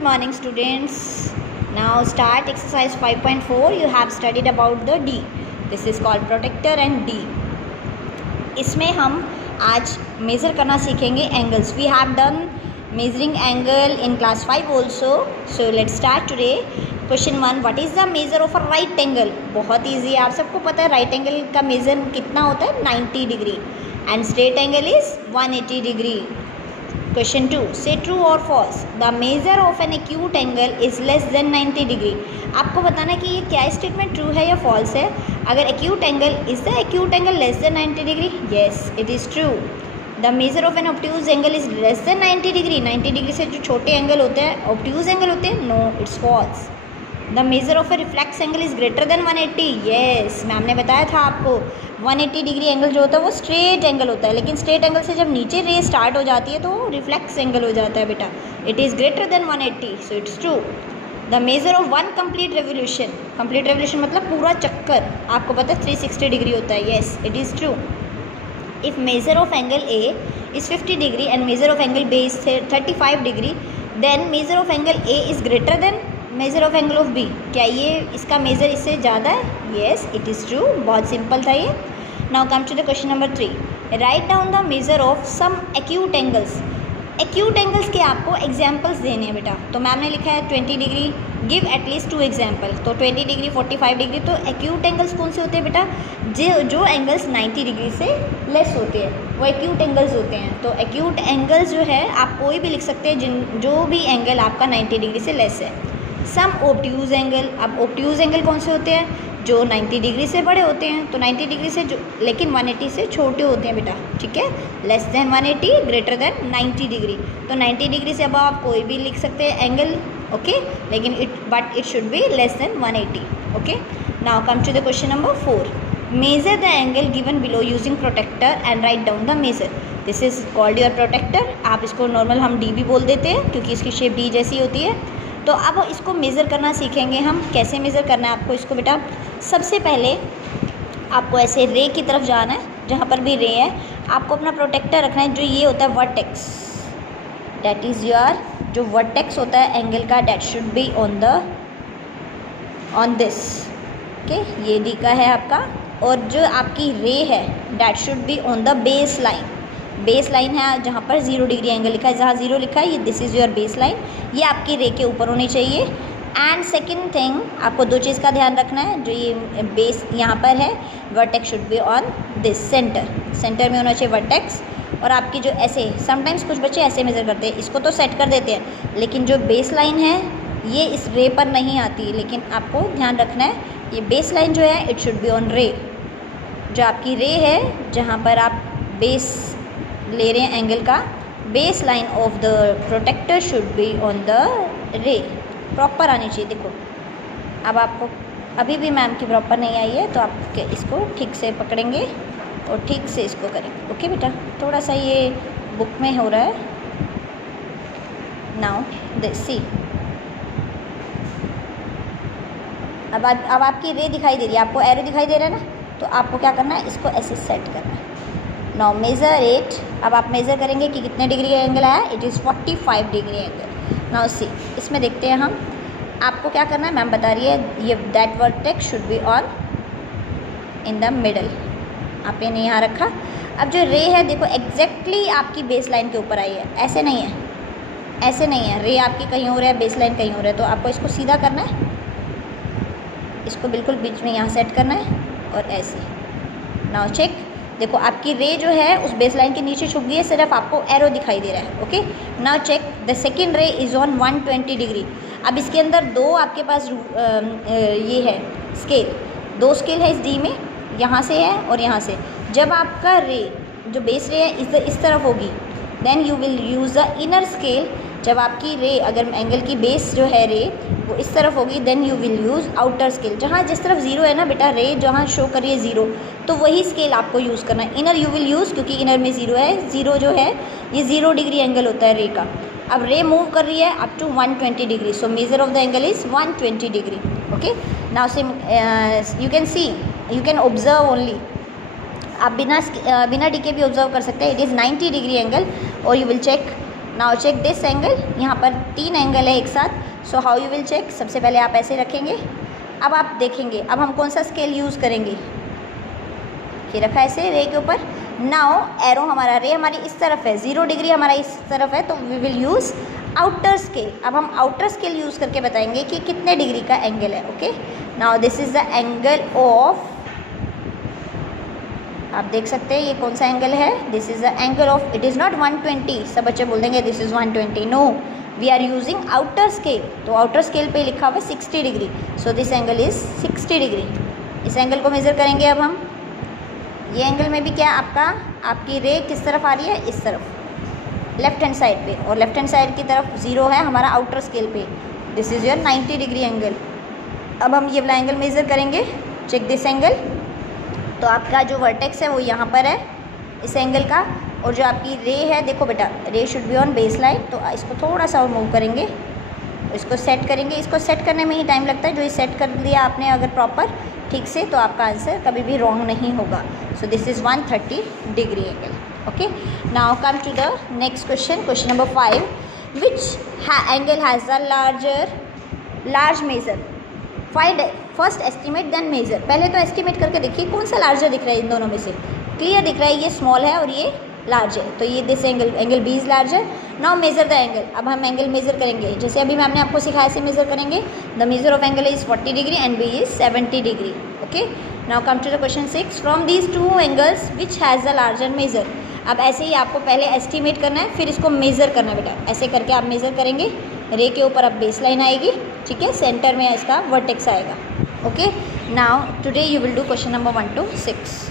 Good morning students. Now start exercise 5.4. You have studied about the D. This is called protector and D. इसमें हम आज measure करना सीखेंगे angles. We have done measuring angle in class 5 also. So let's start today. Question 1. What is the measure of a right angle? बहुत easy है, आप सबको पता है राइट एंगल का मेज़र कितना होता है 90 degree and straight angle is 180 degree. Question 2. Say true or false. The measure of an acute angle is less than 90 degree. आपको बताना कि ये क्या स्टेटमेंट ट्रू है या फॉल्स है. अगर acute angle is the acute angle less than 90 degree? Yes, it is true. The measure of an obtuse angle is less than 90 degree. 90 degree से जो छोटे एंगल होते हैं obtuse एंगल होते हैं. No, it's false. The measure of a reflex angle is greater than 180. Yes, ma'am ने बताया था आपको 180 डिग्री एंगल जो होता है वो स्ट्रेट एंगल होता है, लेकिन स्ट्रेट एंगल से जब नीचे रे स्टार्ट हो जाती है तो रिफ्लेक्स एंगल हो जाता है बेटा. It is greater then 180, so it's true. The measure of one complete revolution. Complete revolution मतलब पूरा चक्कर, आपको पता है 360 डिग्री होता है. Yes, it is true. If measure of angle A is 50 degree and measure of angle B is 35 degree, then measure of angle A is greater than measure of angle of B. क्या ये इसका measure इससे ज़्यादा है? Yes, it is true. बहुत simple था ये. Now come to the question number 3. Write down the measure of some acute angles. Acute angles के आपको एग्जाम्पल्स देने हैं बेटा. तो मैम ने लिखा है 20 डिग्री. Give at least 2 example. तो 20 डिग्री 45 डिग्री. तो एक्यूट एंगल्स कौन से होते हैं बेटा? जो एंगल्स 90 डिग्री से लेस होते हैं वो एक्यूट एंगल्स होते हैं. तो एक्यूट एंगल्स जो है आप कोई भी लिख सकते हैं जो भी एंगल आपका 90 डिग्री से लेस है. सम ओब्ट्यूज एंगल. अब ओब्ट्यूज एंगल कौन से होते हैं? जो 90 डिग्री से बड़े होते हैं. तो 90 डिग्री से जो लेकिन 180 से छोटे होते हैं बेटा. ठीक है, less than 180, greater than 90 degree. तो 90 डिग्री से अब आप कोई भी लिख सकते हैं एंगल. ओके, लेकिन it should be less than 180. Okay, now come to the question number 4. Measure the angle given below using protractor and write down the measure. This is called your protractor. आप इसको normal हम D भी बोल देते हैं क्योंकि इसकी shape D जैसी होती है. तो अब इसको मेज़र करना सीखेंगे हम. कैसे मेज़र करना है आपको इसको बेटा? सबसे पहले आपको ऐसे रे की तरफ जाना है. जहाँ पर भी रे है आपको अपना प्रोटेक्टर रखना है. जो ये होता है वर्टेक्स, डैट इज़ योर जो वर्टेक्स होता है एंगल का, that should be on this. Okay, ये डी का है आपका. और जो आपकी रे है that should be on the base line. Base line है जहाँ पर 0 डिग्री एंगल लिखा है. जहाँ 0 लिखा है ये this is your base line. ये आपकी रे के ऊपर होनी चाहिए. एंड सेकंड थिंग, आपको 2 चीज़ का ध्यान रखना है. जो ये बेस यहाँ पर है vertex should be on this centre. Centre में होना चाहिए वर्टेक्स. और आपकी जो ऐसे समटाइम्स कुछ बच्चे ऐसे मेज़र करते हैं, इसको तो सेट कर देते हैं, लेकिन जो बेस लाइन है ये इस रे पर नहीं आती. लेकिन आपको ध्यान रखना है ये बेस लाइन जो है इट शुड बी ऑन रे. जो आपकी रे है जहाँ पर आप बेस ले रहे हैं एंगल का, base line of the protractor should be on the ray. Proper आनी चाहिए. देखो अब आपको अभी भी मैम की प्रॉपर नहीं आई है, तो आप इसको ठीक से पकड़ेंगे और ठीक से इसको करेंगे. ओके बेटा, थोड़ा सा ये बुक में हो रहा है. नाउ दिस सी. अब आपकी रे दिखाई दे रही है, आपको एरो दिखाई दे रहा है ना. तो आपको क्या करना है, इसको ऐसे सेट करना है. Now measure it. अब आप मेज़र करेंगे कि कितने डिग्री का एंगल आया. It is 45 degree angle. Now see, इसमें देखते हैं हम. आपको क्या करना है, मैम बता रही है ये that vertex should be on in the middle. आपने यहाँ रखा. अब जो रे है देखो एग्जैक्टली आपकी बेस लाइन के ऊपर आई है. ऐसे नहीं है, ऐसे नहीं है. रे आपकी कहीं हो रहा है, बेस लाइन कहीं हो रहा है. तो आपको इसको सीधा करना है, इसको बिल्कुल बीच में यहाँ सेट करना है और ऐसे. Now check. देखो आपकी रे जो है उस बेस लाइन के नीचे छुप गई है, सिर्फ आपको एरो दिखाई दे रहा है. Okay, now check. The second ray is on 120 degree. अब इसके अंदर 2 आपके पास ये है स्केल. 2 स्केल है इस डी में, यहाँ से है और यहाँ से. जब आपका रे जो बेस रे है इस तरफ होगी, then you will use the inner scale. जब आपकी रे अगर एंगल की बेस जो है रे वो इस तरफ होगी, then you will use outer scale. जहाँ जिस तरफ 0 है ना बेटा, रे जहाँ शो करिए 0, तो वही स्केल आपको यूज़ करना है. इनर यू विल यूज़ क्योंकि इनर में 0 है. 0 जो है ये 0 डिग्री एंगल होता है रे का. अब रे मूव कर रही है up to 120 degree. So measure of the angle is 120 degree. Okay, now say you can see, you can observe only. आप बिना डी के भी ऑब्जर्व कर सकते हैं. It is 90 degree angle. और you will check now check this angle, यहाँ पर 3 एंगल है एक साथ। So how you will check, सबसे पहले आप ऐसे रखेंगे। अब आप देखेंगे, अब हम कौन सा स्केल यूज़ करेंगे, ये रखा ऐसे रे के ऊपर। नाउ एरो हमारा, रे हमारी इस तरफ है, 0 डिग्री हमारा इस तरफ है, तो we will use outer scale. अब हम आउटर स्केल यूज़ करके बताएंगे कि कितने डिग्री का एंगल है। Okay, now this is the angle of, आप देख सकते हैं ये कौन सा एंगल है, this is the angle of, it is not 120। सब बच्चे बोल देंगे this is 120, no, we are using outer scale. तो आउटर स्केल पे लिखा हुआ है 60 degree, so this angle is 60 degree. इस एंगल को मेज़र करेंगे अब हम। ये एंगल में भी क्या आपकी रे किस तरफ आ रही है, इस तरफ लेफ्ट हैंड साइड पे, और लेफ्ट हैंड साइड की तरफ 0 है हमारा आउटर स्केल पे। This is your 90 degree angle. अब हम ये वाला एंगल मेज़र करेंगे, चेक दिस एंगल। तो आपका जो वर्टेक्स है वो यहाँ पर है इस एंगल का, और जो आपकी रे है, देखो बेटा, रे should be on base line, तो इसको थोड़ा सा और मूव करेंगे, इसको सेट करेंगे। इसको सेट करने में ही टाइम लगता है, जो ये सेट कर दिया आपने अगर प्रॉपर ठीक से, तो आपका आंसर कभी भी रॉन्ग नहीं होगा। So this is 130 degree angle. Okay, now come to the next question, question number 5, which angle has the large measure, find first estimate then measure. पहले तो एस्टिमेट करके देखिए कौन सा लार्जर दिख रहा है इन दोनों में से। क्लियर दिख रहा है ये स्मॉल है और ये लार्ज है, तो ये this angle B is larger. Now measure the angle, अब हम एंगल मेजर करेंगे, जैसे अभी मैंने आपको सिखाया ऐसे मेजर करेंगे। The measure of angle is 40 degree and B is 70 degree. Okay, now come to the question 6, from these 2 angles which has the larger measure. अब ऐसे ही आपको पहले एस्टिमेट करना है, फिर इसको मेज़र करना है बेटा। ऐसे करके आप मेज़र करेंगे, रे के ऊपर अब बेस लाइन आएगी, ठीक है, सेंटर में इसका वर्टेक्स आएगा। Okay, now today you will do question number 1 to 6।